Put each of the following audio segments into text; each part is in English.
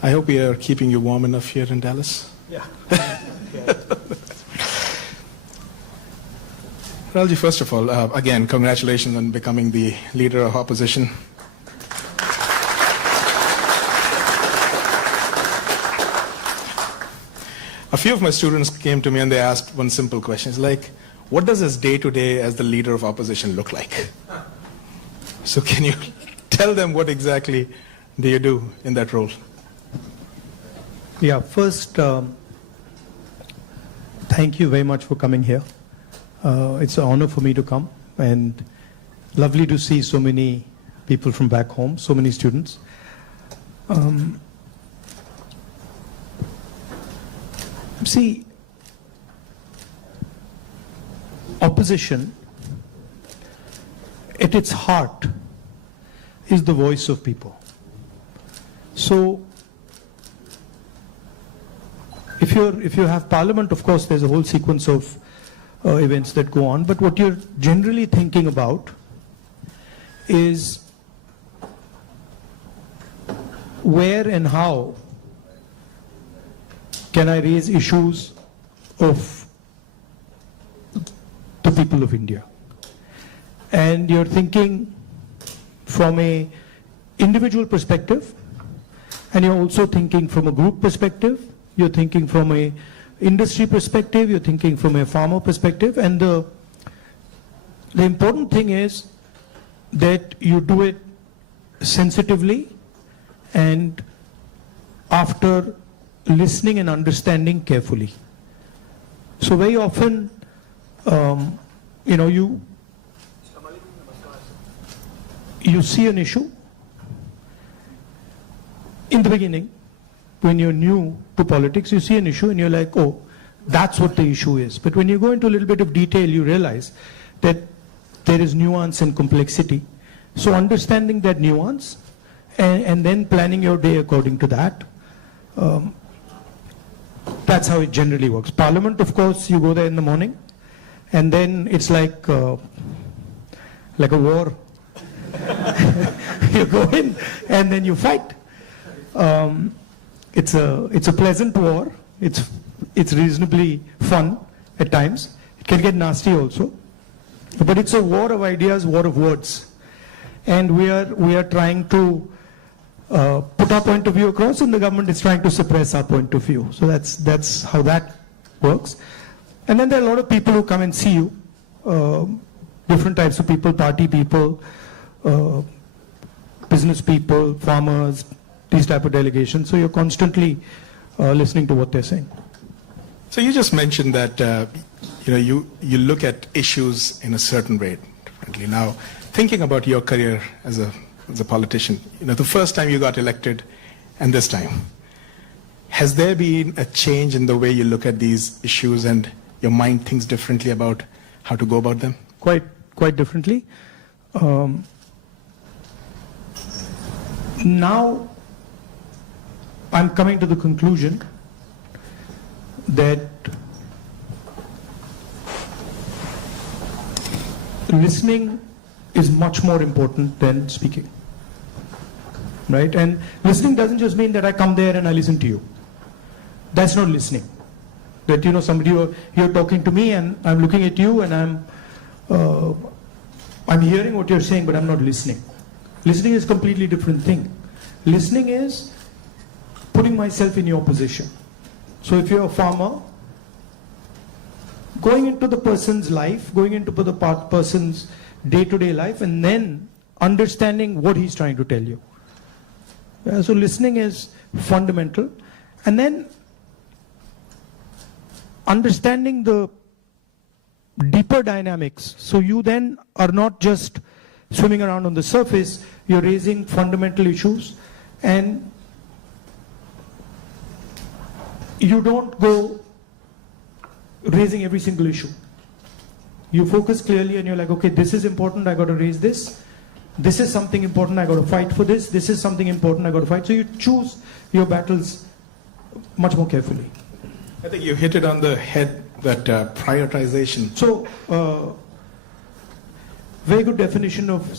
I hope we are keeping you warm enough here in Dallas. Yeah. Rahulji, first of all, again, congratulations on becoming the leader of opposition. A few of my students came to me and they asked one simple question. It's like, what does this day-to-day as the leader of opposition look like? So can you tell them what exactly do you do in that role? Yeah, first, thank you very much for coming here. It's an honor for me to come, and lovely to see so many people from back home, so many students. See, opposition, at its heart, is the voice of people. So, if you have parliament, of course, there's a whole sequence of events that go on, but what you're generally thinking about is where and how can I raise issues of the people of India. And you're thinking from a individual perspective, and you're also thinking from a group perspective, you're thinking from a industry perspective, you're thinking from a farmer perspective, and the important thing is that you do it sensitively and after listening and understanding carefully. So very often, you see an issue in the beginning. When you're new to politics, you see an issue and you're like, oh, that's what the issue is. But when you go into a little bit of detail, you realize that there is nuance and complexity. So understanding that nuance and then planning your day according to that, that's how it generally works. Parliament, of course, you go there in the morning and then it's like a war. You go in and then you fight. It's a pleasant war. It's reasonably fun at times. It can get nasty also, but it's a war of ideas, war of words, and we are trying to put our point of view across, and the government is trying to suppress our point of view. So that's how that works. And then there are a lot of people who come and see you, different types of people, party people, business people, farmers, these type of delegations. So you're constantly listening to what they're saying. So you just mentioned that you look at issues in a certain way differently. Now, thinking about your career as a politician, the first time you got elected and this time, has there been a change in the way you look at these issues and your mind thinks differently about how to go about them? Quite differently. Now, I'm coming to the conclusion that listening is much more important than speaking, right? And listening doesn't just mean that I come there and I listen to you. That's not listening. That somebody you're talking to me and I'm looking at you and I'm hearing what you're saying, but I'm not listening. Listening is a completely different thing. Listening is putting myself in your position. So if you're a farmer, going into the person's life, going into the person's day-to-day life, and then understanding what he's trying to tell you. So listening is fundamental. And then understanding the deeper dynamics. So you then are not just swimming around on the surface, you're raising fundamental issues, and you don't go raising every single issue. You focus clearly and you're like, okay, this is important, I got to raise this. This is something important, I got to fight for this. This is something important, I got to fight. So you choose your battles much more carefully. I think you hit it on the head, that prioritization. So, very good definition of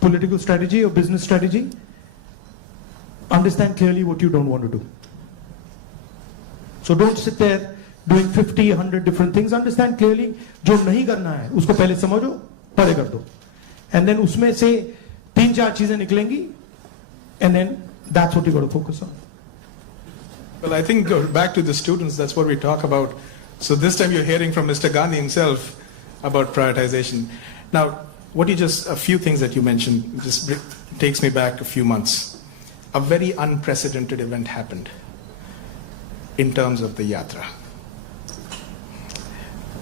political strategy or business strategy. understand clearly what you don't want to do. So don't sit there doing 50, 100 different things. Understand clearly जो नहीं करना है उसको पहले समझो, परे कर दो. And then उसमें से 3-4 चीजें निकलेंगी, and then that's what you got to focus on. Well, I think back to the students, that's what we talk about. So this time you're hearing from Mr. Gandhi himself about prioritization. Now, a few things that you mentioned just takes me back a few months. A very unprecedented event happened in terms of the Yatra.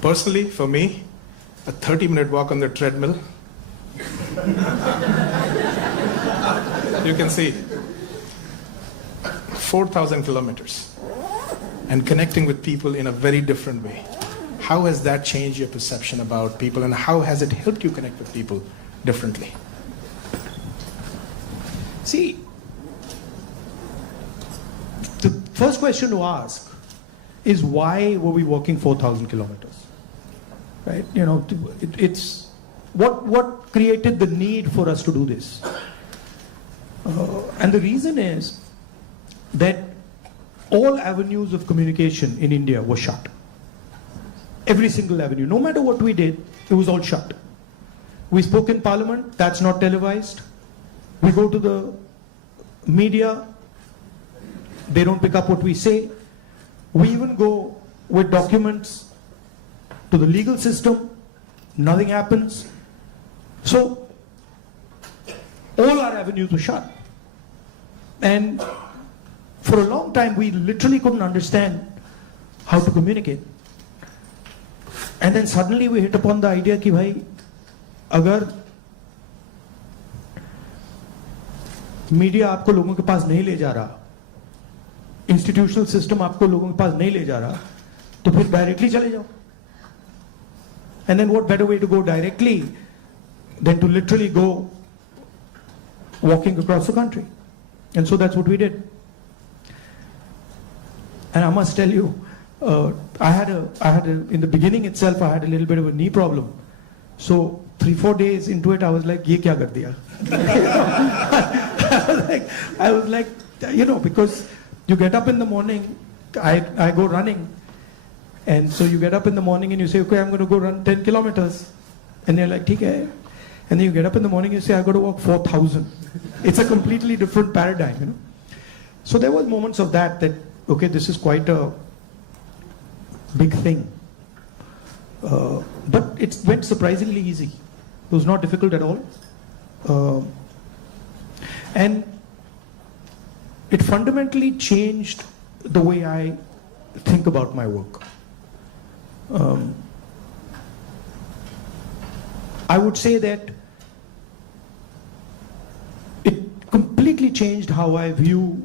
Personally, for me, a 30-minute walk on the treadmill, you can see 4,000 kilometers and connecting with people in a very different way. How has that changed your perception about people, and how has it helped you connect with people differently? See, the first question to ask is why were we walking 4,000 kilometers? Right? You know, it's what created the need for us to do this? And the reason is that all avenues of communication in India were shut. Every single avenue, no matter what we did, it was all shut. We spoke in Parliament, that's not televised. We go to the media, they don't pick up what we say. We even go with documents to the legal system, nothing happens. So, all our avenues were shut. And for a long time, we literally couldn't understand how to communicate. And then suddenly we hit upon the idea कि भाई अगर media आपको लोगों के पास नहीं ले जा रहा, इंस्टीट्यूशनल सिस्टम आपको लोगों के पास नहीं ले जा रहा, तो फिर डायरेक्टली चले जाओ. And then what better way to go directly than to literally go walking across the country? And so that's what we did. And I must tell you, in the beginning itself, I had a little bit of a knee problem. So 3-4 days into it, I was like, "Ye kya kar diya?" I was like, you know, because you get up in the morning, I go running, and so you get up in the morning and you say, "Okay, I'm going to go run 10 kilometers," and you're like, "ठीक है," and then you get up in the morning and you say, "I got to walk 4,000." It's a completely different paradigm, you know. So there was moments of that, okay, this is quite a big thing. But it went surprisingly easy. It was not difficult at all. And it fundamentally changed the way I think about my work. I would say that it completely changed how I view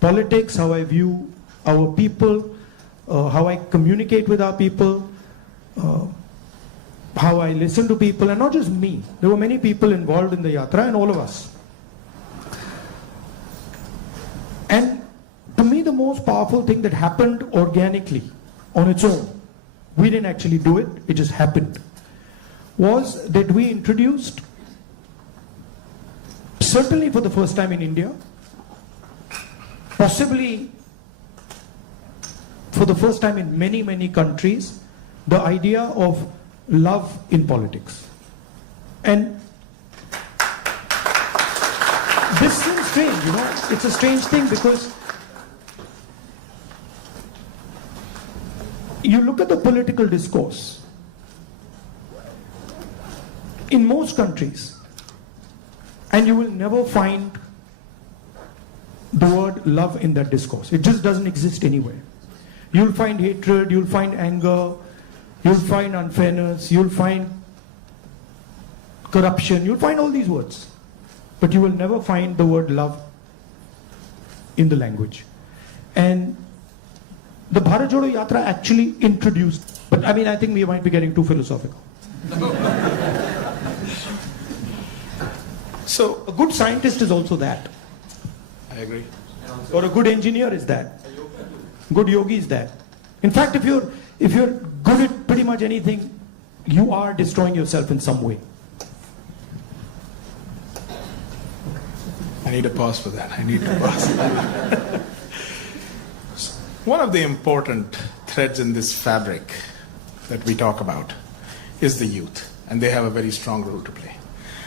politics, how I view our people, how I communicate with our people, how I listen to people, and not just me. There were many people involved in the Yatra, and all of us. And to me, the most powerful thing that happened organically, on its own, we didn't actually do it, it just happened, was that we introduced, certainly for the first time in India, possibly for the first time in many, many countries, the idea of love in politics. And this seems strange, you know, it's a strange thing because you look at the political discourse in most countries and you will never find the word love in that discourse. It just doesn't exist anywhere. You'll find hatred, you'll find anger, you'll find unfairness, you'll find corruption, you'll find all these words. But you will never find the word love in the language. And the Bharat Jodo Yatra actually introduced, but I mean, I think we might be getting too philosophical. So a good scientist is also that. I agree. Or a good engineer is that. Good yogi is that. In fact, if you're good at pretty much anything, you are destroying yourself in some way. I need a pause for that. I need to pause. One of the important threads in this fabric that we talk about is the youth, and they have a very strong role to play.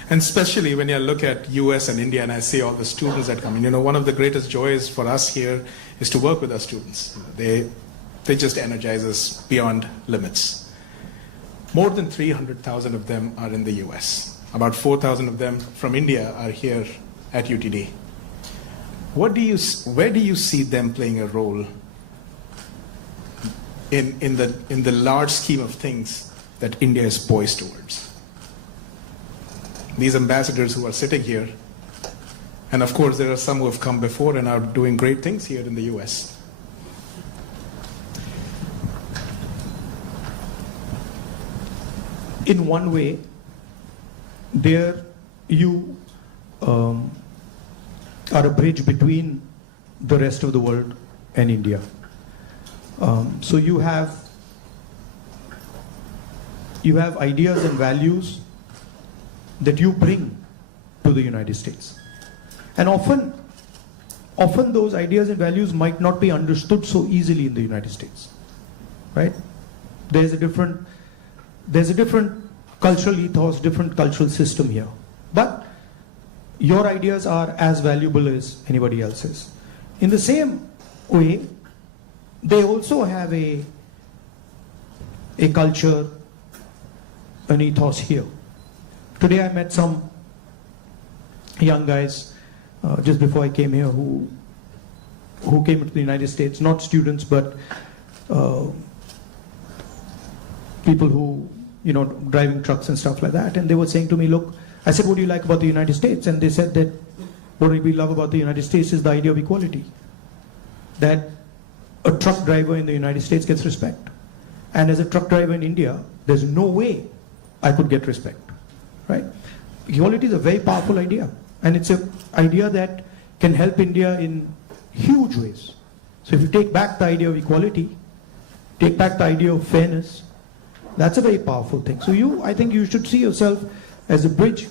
And especially when you look at US and India, and I see all the students that come in, one of the greatest joys for us here is to work with our students. They just energize us beyond limits. More than 300,000 of them are in the US. About 4,000 of them from India are here at UTD. Where do you see them playing a role in the large scheme of things that India is poised towards? These ambassadors who are sitting here, and of course there are some who have come before and are doing great things here in the US. In one way, you are a bridge between the rest of the world and India. So you have ideas and values that you bring to the United States. And often those ideas and values might not be understood so easily in the United States, right? There's a different cultural ethos, different cultural system here. But your ideas are as valuable as anybody else's. In the same way, they also have a culture, an ethos here. Today I met some young guys just before I came here who came to the United States, not students, but people who, driving trucks and stuff like that. And they were saying to me, look, I said, what do you like about the United States? And they said that what we love about the United States is the idea of equality. That a truck driver in the United States gets respect. And as a truck driver in India, there's no way I could get respect. Right? Equality is a very powerful idea, and it's an idea that can help India in huge ways. So if you take back the idea of equality, take back the idea of fairness, that's a very powerful thing. So I think you should see yourself as a bridge.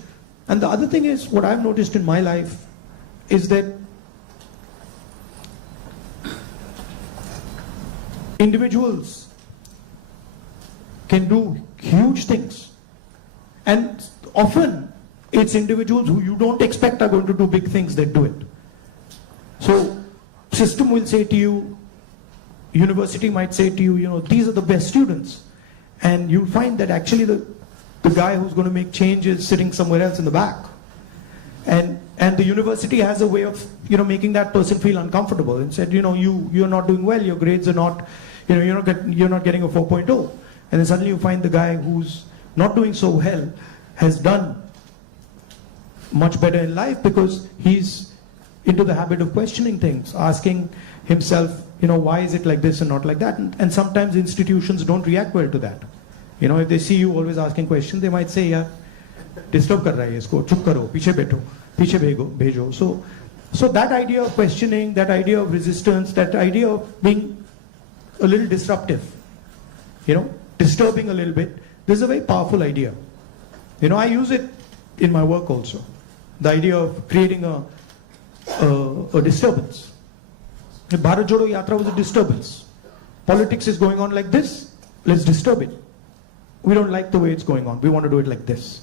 And the other thing is, what I've noticed in my life is that individuals can do huge things. And often, it's individuals who you don't expect are going to do big things that do it. So, system will say to you, university might say to you, these are the best students. And you'll find that actually the guy who's going to make change is sitting somewhere else in the back. And the university has a way of, making that person feel uncomfortable and said, you're not doing well, your grades are not, you're not getting a 4.0. And then suddenly you find the guy who's not doing so well has done much better in life because he's into the habit of questioning things, asking himself, why is it like this and not like that? And sometimes institutions don't react well to that. If they see you always asking questions, they might say, yeah, disturb kar raha hai isko, chup karo, piche beto, piche bhejo. So that idea of questioning, that idea of resistance, that idea of being a little disruptive, disturbing a little bit, this is a very powerful idea. I use it in my work also. The idea of creating a disturbance. The Bharat Jodo Yatra was a disturbance. Politics is going on like this, let's disturb it. We don't like the way it's going on, we want to do it like this.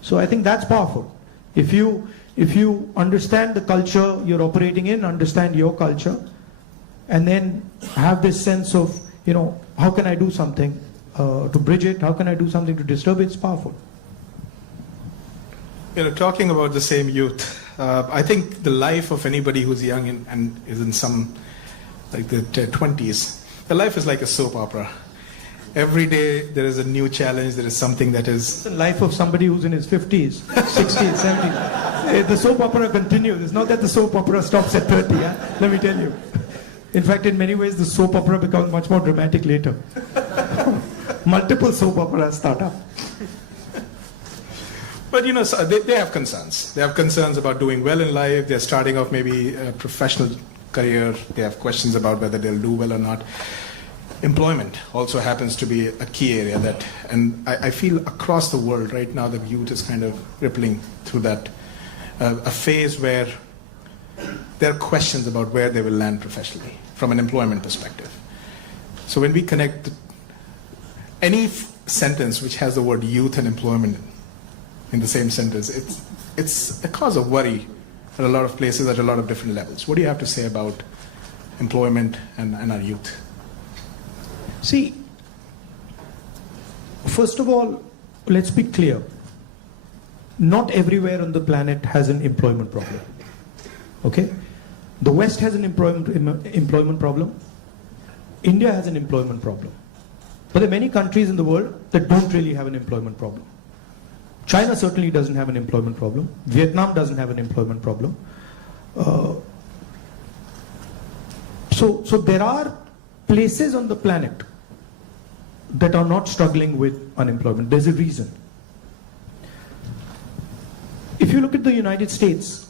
So I think that's powerful. If you understand the culture you're operating in, understand your culture, and then have this sense of, how can I do something to bridge it, how can I do something to disturb it, it's powerful. Talking about the same youth, I think the life of anybody who's young and is in some, like the 20s, the life is like a soap opera. Every day there is a new challenge, there is something that is... It's the life of somebody who's in his 50s, 60s, 70s. The soap opera continues. It's not that the soap opera stops at 30, yeah? Let me tell you. In fact, in many ways, the soap opera becomes much more dramatic later. Multiple soap operas start up. But so they have concerns. They have concerns about doing well in life. They're starting off maybe a professional career. They have questions about whether they'll do well or not. Employment also happens to be a key area and I feel across the world right now the youth is kind of rippling through that a phase where there are questions about where they will land professionally from an employment perspective. So when we connect any sentence which has the word youth and employment in the same sentence, it's a cause of worry at a lot of places at a lot of different levels. What do you have to say about employment and our youth? See, first of all, let's be clear. Not everywhere on the planet has an employment problem. Okay? The West has an employment problem. India has an employment problem. But there are many countries in the world that don't really have an employment problem. China certainly doesn't have an employment problem. Vietnam doesn't have an employment problem. So there are places on the planet that are not struggling with unemployment. There's a reason. If you look at the United States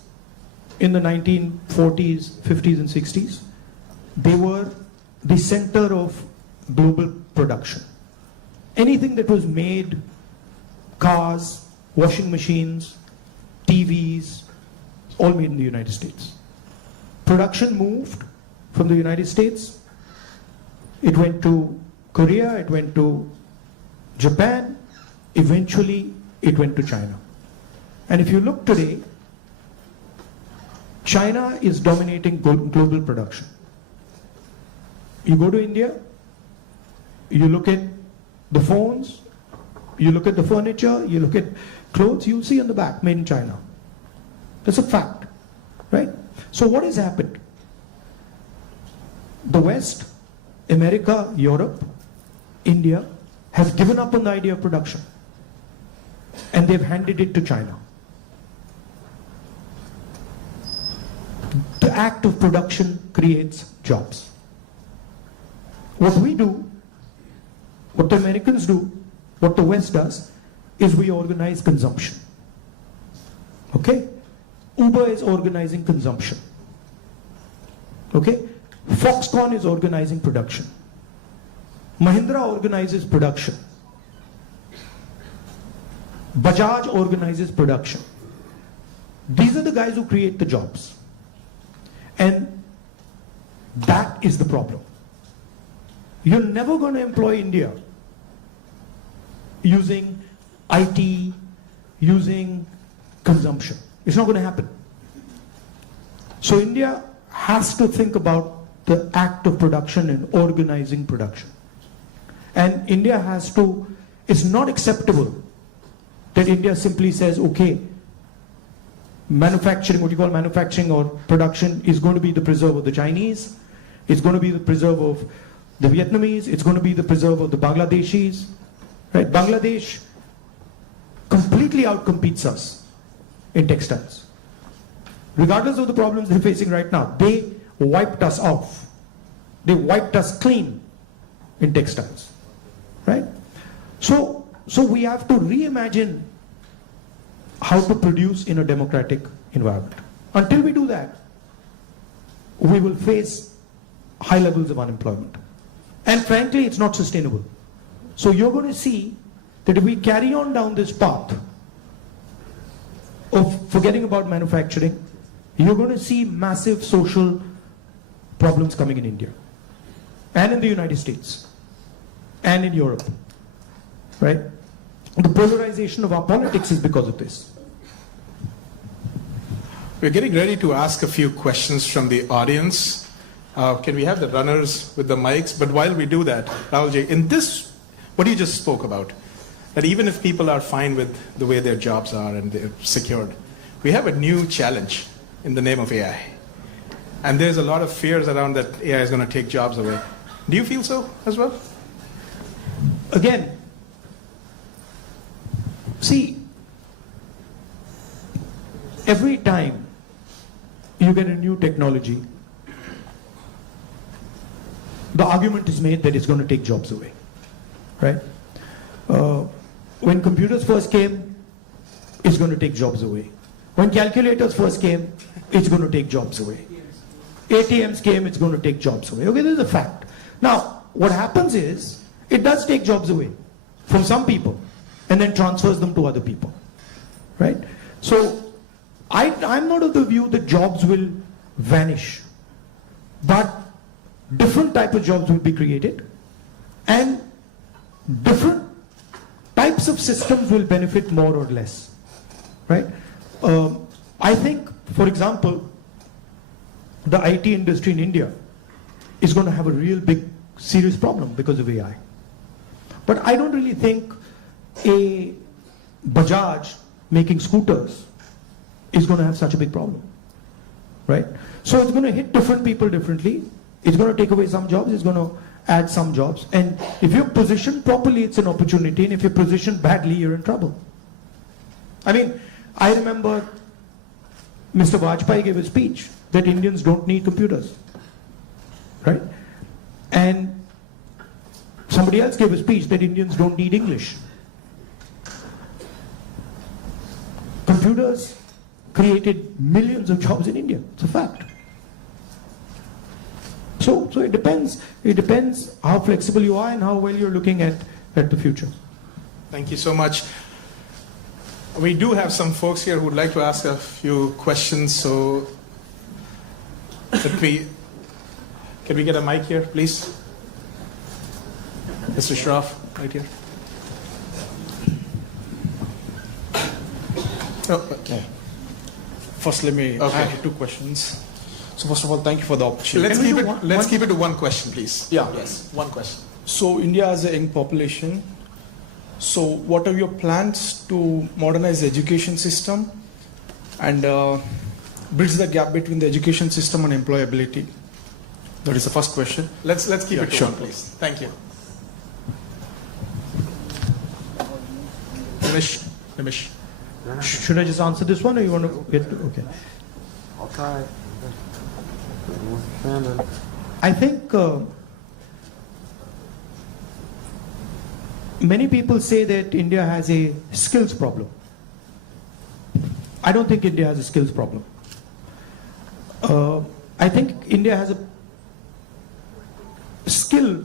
in the 1940s, 50s and 60s, they were the center of global production. Anything that was made, cars, washing machines, TVs, all made in the United States. Production moved from the United States. It went to Korea, it went to Japan, eventually it went to China. And if you look today, China is dominating global production. You go to India, you look at the phones, you look at the furniture, you look at clothes, you'll see on the back, made in China. That's a fact, right? So what has happened? The West, America, Europe, India has given up on the idea of production and they've handed it to China. The act of production creates jobs. What we do, what the Americans do, what the West does, is we organize consumption. Okay? Uber is organizing consumption. Okay? Foxconn is organizing production. Mahindra organizes production. Bajaj organizes production. These are the guys who create the jobs. And that is the problem. You're never going to employ India using IT, using consumption. It's not going to happen. So India has to think about the act of production and organizing production. And India has to, it's not acceptable that India simply says, okay, manufacturing, what you call manufacturing or production is going to be the preserve of the Chinese, it's going to be the preserve of the Vietnamese, it's going to be the preserve of the Bangladeshis, right? Bangladesh completely outcompetes us in textiles. Regardless of the problems they're facing right now, they wiped us off. They wiped us clean in textiles, right? So we have to reimagine how to produce in a democratic environment. Until we do that, we will face high levels of unemployment. And frankly, it's not sustainable. So you're going to see that if we carry on down this path of forgetting about manufacturing, you're going to see massive social problems coming in India and in the United States and in Europe, right? The polarization of our politics is because of this. We're getting ready to ask a few questions from the audience. Can we have the runners with the mics? But while we do that, Rahulji, in this, what you just spoke about, that even if people are fine with the way their jobs are and they're secured, we have a new challenge in the name of AI. And there's a lot of fears around that AI is going to take jobs away. Do you feel so as well? Again, see, every time you get a new technology, the argument is made that it's going to take jobs away, right? When computers first came, it's going to take jobs away. When calculators first came, it's going to take jobs away. ATMs came, it's going to take jobs away. Okay, this is a fact. Now, what happens is, it does take jobs away from some people and then transfers them to other people, right? So, I'm not of the view that jobs will vanish, but different type of jobs will be created, and different types of systems will benefit more or less, right? I think, for example, the IT industry in India is going to have a real big, serious problem because of AI. But I don't really think a Bajaj making scooters is going to have such a big problem, right? So it's going to hit different people differently. It's going to take away some jobs. It's going to add some jobs. And if you're positioned properly, it's an opportunity. And if you're positioned badly, you're in trouble. I mean, I remember Mr. Vajpayee gave a speech that Indians don't need computers, right? And somebody else gave a speech that Indians don't need English. Computers created millions of jobs in India. It's a fact. So it depends. It depends how flexible you are and how well you're looking at the future. Thank you so much. We do have some folks here who would like to ask a few questions. So can we get a mic here, please? Mr. Shroff, right here. Oh, okay. First, let me. Okay. I have two questions. So first of all, thank you for the opportunity. Let's keep it to one question, please. Yeah. Yes, one question. So India has a young population. So what are your plans to modernize the education system and bridge the gap between the education system and employability? That is the first question. Let's keep it to sure. one, please. Thank you. Nimish. Should I just answer this one, or you want to get? Okay. I'll try. I think many people say that India has a skills problem. I don't think India has a skills problem. I think India has a skill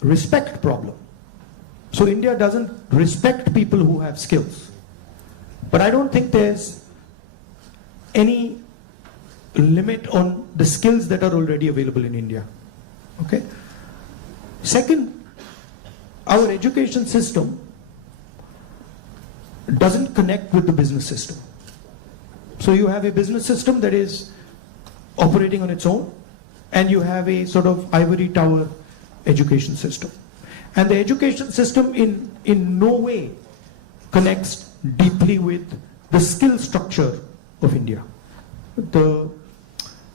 respect problem. So India doesn't respect people who have skills. But I don't think there's any limit on the skills that are already available in India. Okay? Second, our education system doesn't connect with the business system. So you have a business system that is operating on its own, and you have a sort of ivory tower education system. And the education system in no way connects deeply with the skill structure of India.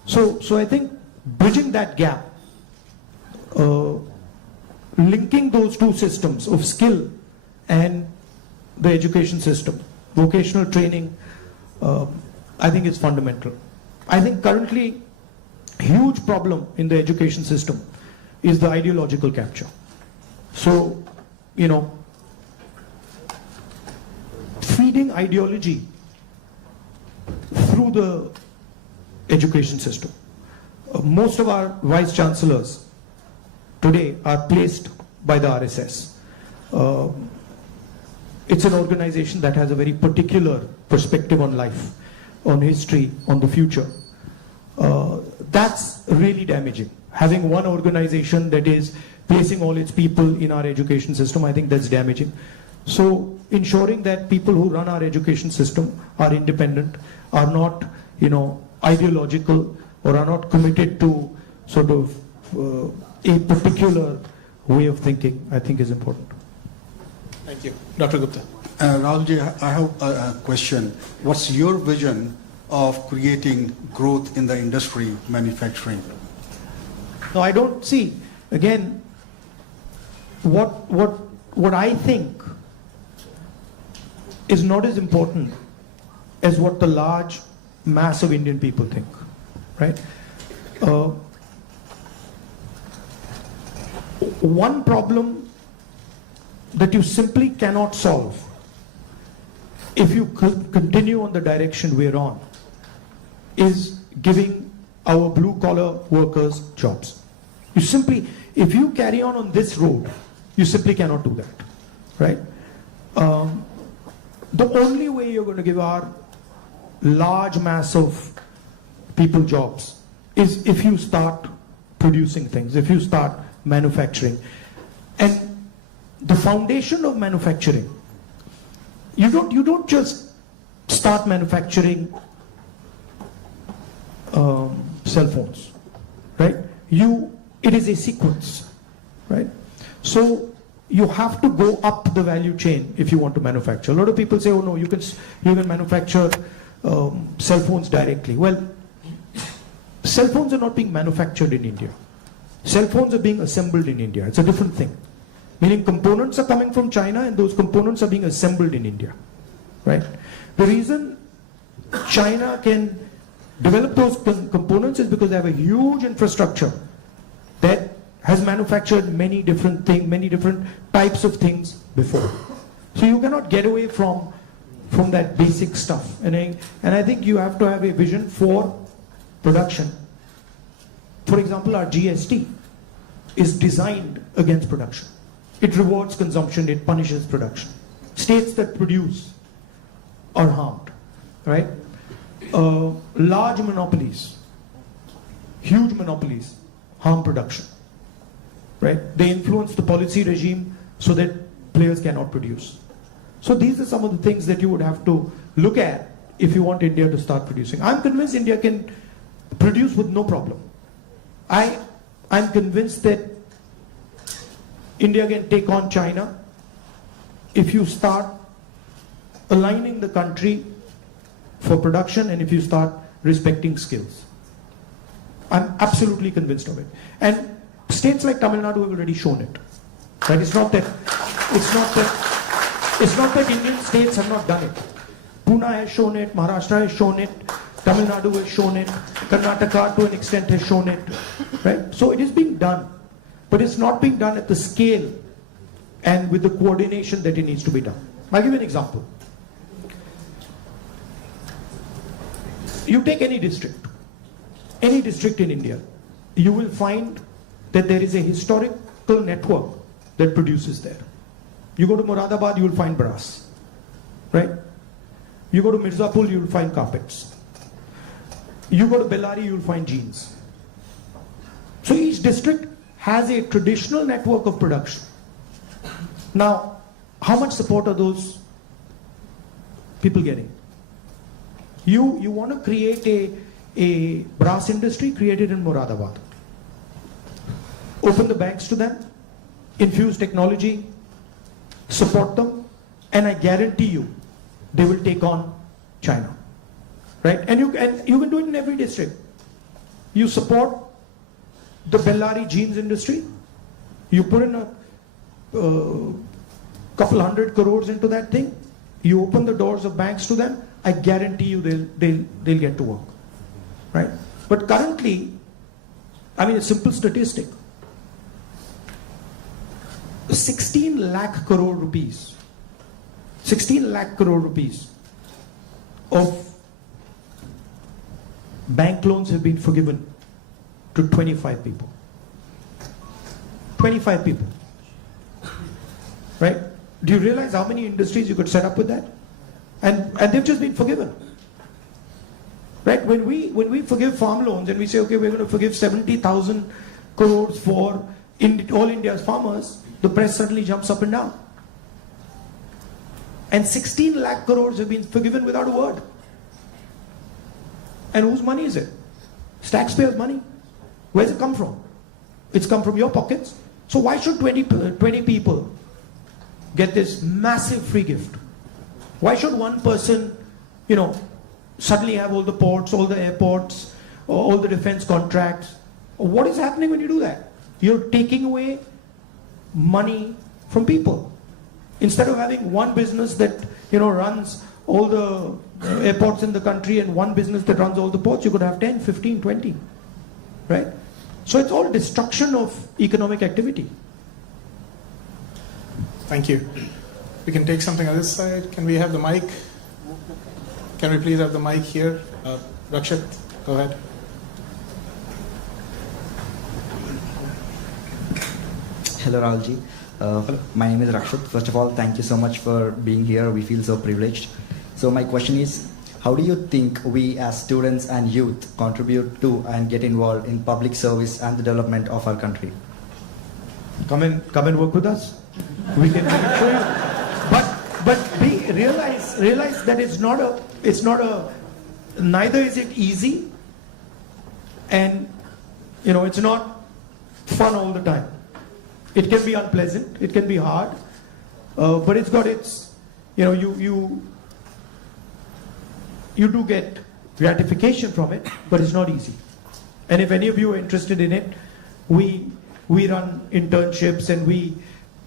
So I think bridging that gap, linking those two systems of skill and the education system, vocational training, I think is fundamental. I think currently a huge problem in the education system is the ideological capture. So, you know, feeding ideology through the education system. Most of our vice chancellors today are placed by the RSS. It's an organization that has a very particular perspective on life, on history, on the future. That's really damaging. Having one organization that is placing all its people in our education system, I think that's damaging. So ensuring that people who run our education system are independent, are not, you know, ideological, or are not committed to sort of a particular way of thinking, I think is important. Thank you. Dr. Gupta. Rahulji, I have a question. What's your vision of creating growth in the industry, manufacturing? No, I don't see. Again, what I think is not as important as what the large mass of Indian people think, right? One problem that you simply cannot solve if you continue on the direction we're on is giving our blue-collar workers jobs. You simply, if you carry on this road, you simply cannot do that, right? The only way you're going to give our large mass of people jobs is if you start producing things, if you start manufacturing. And the foundation of manufacturing, you don't just start manufacturing cell phones, right? It is a sequence, right? So you have to go up the value chain if you want to manufacture. A lot of people say, oh no, you can manufacture cell phones directly. Well, cell phones are not being manufactured in India. Cell phones are being assembled in India. It's a different thing. Meaning components are coming from China and those components are being assembled in India, right? The reason China can develop those components is because they have a huge infrastructure that has manufactured many different things, many different types of things before. So you cannot get away from that basic stuff. And I think you have to have a vision for production. For example, our GST is designed against production. It rewards consumption, it punishes production. States that produce are harmed, right? Large monopolies, huge monopolies, harm production, right? They influence the policy regime so that players cannot produce. So these are some of the things that you would have to look at if you want India to start producing. I'm convinced India can produce with no problem. I'm convinced that India can take on China if you start aligning the country for production and if you start respecting skills. I'm absolutely convinced of it. And states like Tamil Nadu have already shown it. Right? It's not that Indian states have not done it. Pune has shown it, Maharashtra has shown it, Tamil Nadu has shown it, Karnataka to an extent has shown it. Right? So it is being done. But it's not being done at the scale and with the coordination that it needs to be done. I'll give you an example. You take any district in India, you will find that there is a historical network that produces there. You go to Moradabad, you will find brass, right? You go to Mirzapur, you will find carpets. You go to Bellary, you will find jeans. So each district has a traditional network of production. Now, how much support are those people getting? You want to create a brass industry, create it in Moradabad. Open the banks to them, infuse technology, support them, and I guarantee you, they will take on China. Right? And you can do it in every district. You support the Bellary jeans industry, you put in a couple 100 crores into that thing, you open the doors of banks to them, I guarantee you they'll get to work. Right? But currently, I mean a simple statistic, 16 lakh crore rupees of bank loans have been forgiven to 25 people. 25 people. Right? Do you realize how many industries you could set up with that? And they've just been forgiven. Right? When we forgive farm loans and we say, okay, we're going to forgive 70,000 crores for all India's farmers, the press suddenly jumps up and down. And 16 lakh crores have been forgiven without a word. And whose money is it? It's taxpayers' money. Where's it come from? It's come from your pockets. So why should 20 people get this massive free gift? Why should one person, suddenly have all the ports, all the airports, all the defense contracts? What is happening when you do that? You're taking away money from people. Instead of having one business that runs all the airports in the country and one business that runs all the ports, you could have 10, 15, 20. Right? So it's all destruction of economic activity. Thank you. We can take something on this side. Can we have the mic? Can we please have the mic here? Rakshit, go ahead. Hello, Rahulji. My name is Rakshit. First of all, thank you so much for being here. We feel so privileged. So my question is, how do you think we as students and youth contribute to and get involved in public service and the development of our country? Come and work with us. We can show you. But realize that it's not a, neither is it easy, and it's not fun all the time. It can be unpleasant, it can be hard, but it's got its, you do get gratification from it, but it's not easy. And if any of you are interested in it, we run internships and we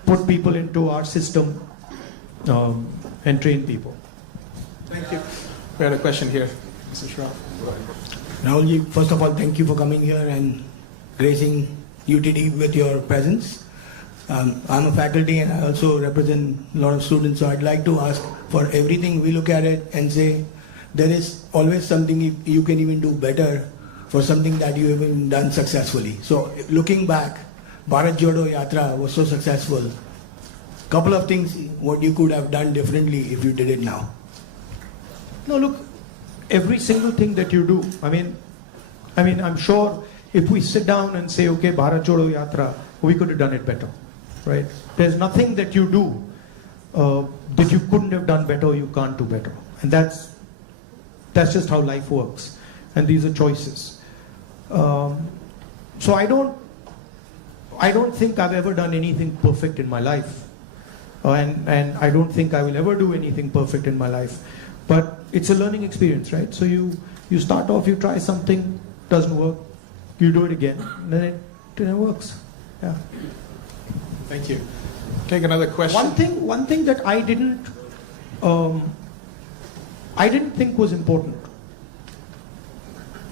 put people into our system and train people. Thank you. We had a question here, Mr. Shroff. Rahulji, first of all, thank you for coming here and gracing UTD with your presence. I'm a faculty and I also represent a lot of students, so I'd like to ask, for everything we look at it and say there is always something you can even do better for something that you haven't done successfully. So looking back, Bharat Jodo Yatra was so successful. Couple of things what you could have done differently if you did it now. No, look, every single thing that you do, I mean, I'm sure if we sit down and say, okay, Bharat Jodo Yatra, we could have done it better, right? There's nothing that you do that you couldn't have done better or you can't do better. And that's just how life works. And these are choices. So I don't think I've ever done anything perfect in my life. And I don't think I will ever do anything perfect in my life. But it's a learning experience, right? So you start off, you try something, doesn't work, you do it again, and then it works. Yeah. Thank you. Take another question. One thing that I didn't think was important,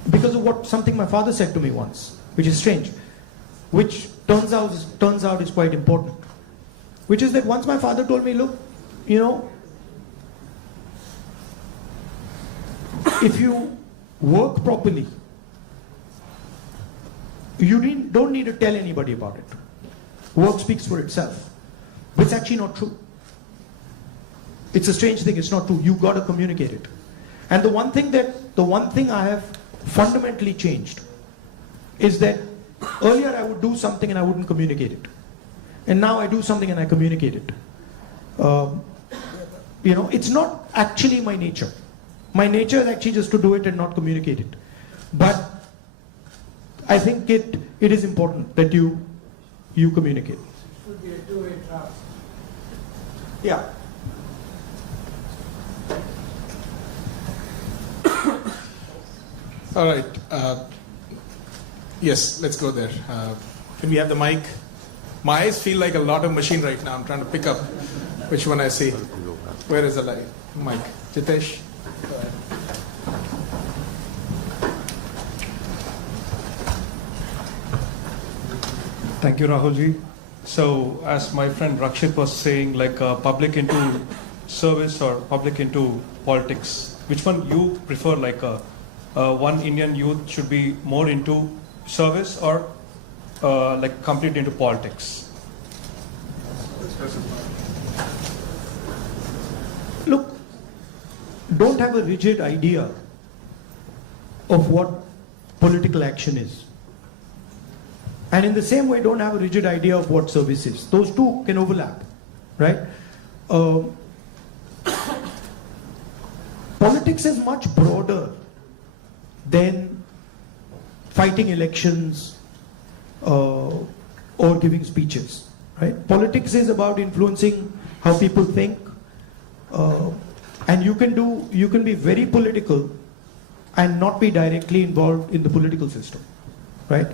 because of something my father said to me once, which is strange, which turns out is quite important, which is that once my father told me, look, if you work properly, you don't need to tell anybody about it. Work speaks for itself. But it's actually not true. It's a strange thing, it's not true. You got to communicate it. And the one thing I have fundamentally changed is that earlier I would do something and I wouldn't communicate it. And now I do something and I communicate it. It's not actually my nature. My nature is actually just to do it and not communicate it. But I think it is important that you communicate. It should be a two-way traffic. Yeah. All right. Yes, let's go there. Can we have the mic? My eyes feel like a lot of machine right now. I'm trying to pick up which one I see. Where is the mic? Jitesh? Go ahead. Thank you, Rahulji. So, as my friend Rakshit was saying, like public into service or public into politics, which one you prefer? Like one Indian youth should be more into service or like complete into politics? Look, don't have a rigid idea of what political action is. And in the same way, don't have a rigid idea of what service is. Those two can overlap, right? Politics is much broader than fighting elections or giving speeches, right? Politics is about influencing how people think, and you can be very political and not be directly involved in the political system, right?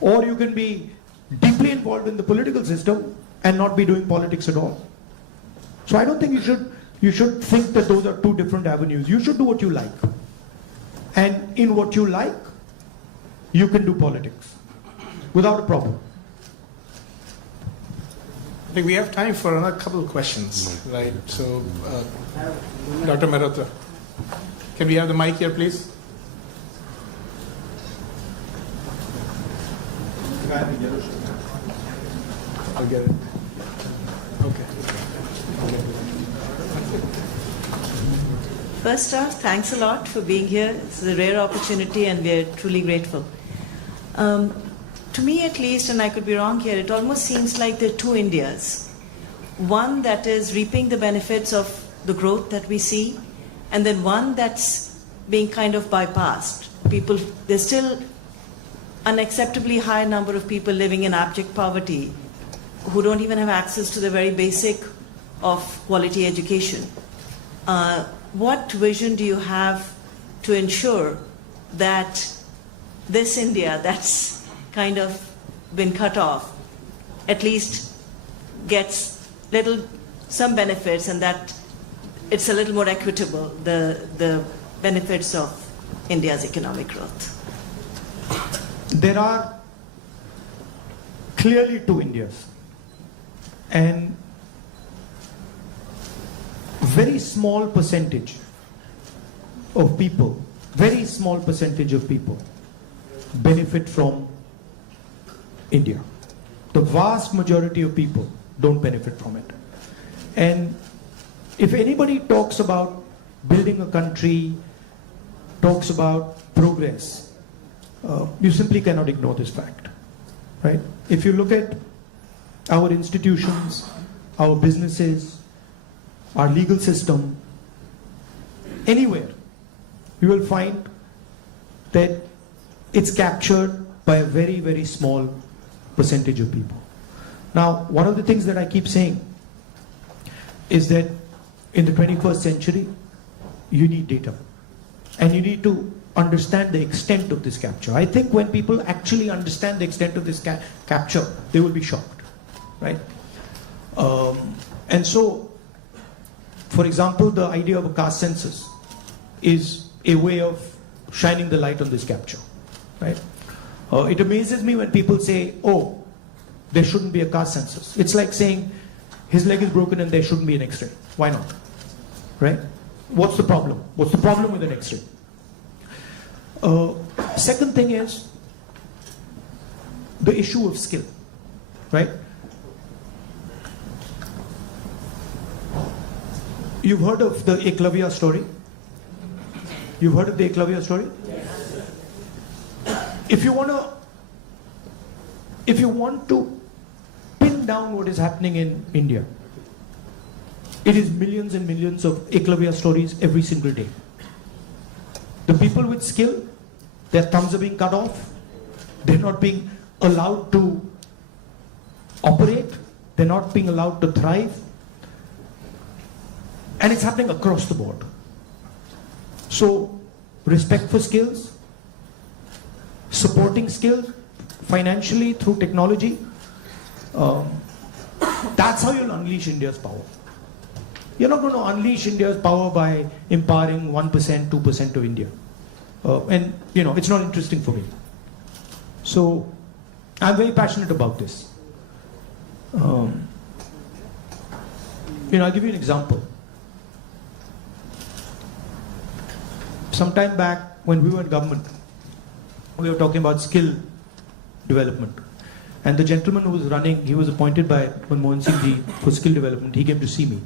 Or you can be deeply involved in the political system and not be doing politics at all. So I don't think you should think that those are two different avenues. You should do what you like. And in what you like, you can do politics without a problem. I think we have time for another couple of questions, right? So, Dr. Mehrotra, can we have the mic here, please? I'll get it. Okay. First off, thanks a lot for being here. It's a rare opportunity and we're truly grateful. To me at least, and I could be wrong here, it almost seems like there are two Indias. One that is reaping the benefits of the growth that we see, and then one that's being kind of bypassed. There's still unacceptably high number of people living in abject poverty who don't even have access to the very basic of quality education. What vision do you have to ensure that this India that's kind of been cut off at least gets some benefits, and that it's a little more equitable, the benefits of India's economic growth? There are clearly two Indias, and very small percentage of people benefit from India. The vast majority of people don't benefit from it. And if anybody talks about building a country, talks about progress, you simply cannot ignore this fact, right? If you look at our institutions, our businesses, our legal system, anywhere, you will find that it's captured by a very, very small percentage of people. Now, one of the things that I keep saying is that in the 21st century, you need data. And you need to understand the extent of this capture. I think when people actually understand the extent of this capture, they will be shocked, right? And so, for example, the idea of a caste census is a way of shining the light on this capture, right? It amazes me when people say, oh, there shouldn't be a caste census. It's like saying his leg is broken and there shouldn't be an X-ray. Why not? Right? What's the problem? What's the problem with an X-ray? Second thing is the issue of skill, right? You've heard of the Eklavya story? You've heard of the Eklavya story? Yes. If you want to pin down what is happening in India, it is millions and millions of Eklavya stories every single day. The people with skill, their thumbs are being cut off. They're not being allowed to operate. They're not being allowed to thrive. And it's happening across the board. So, respect for skills, supporting skills financially through technology, that's how you'll unleash India's power. You're not going to unleash India's power by empowering 1%, 2% of India. And, it's not interesting for me. So, I'm very passionate about this. I'll give you an example. Some time back, when we were in government, we were talking about skill development. And the gentleman who was running, he was appointed by Manmohan Singh Ji for skill development. He came to see me.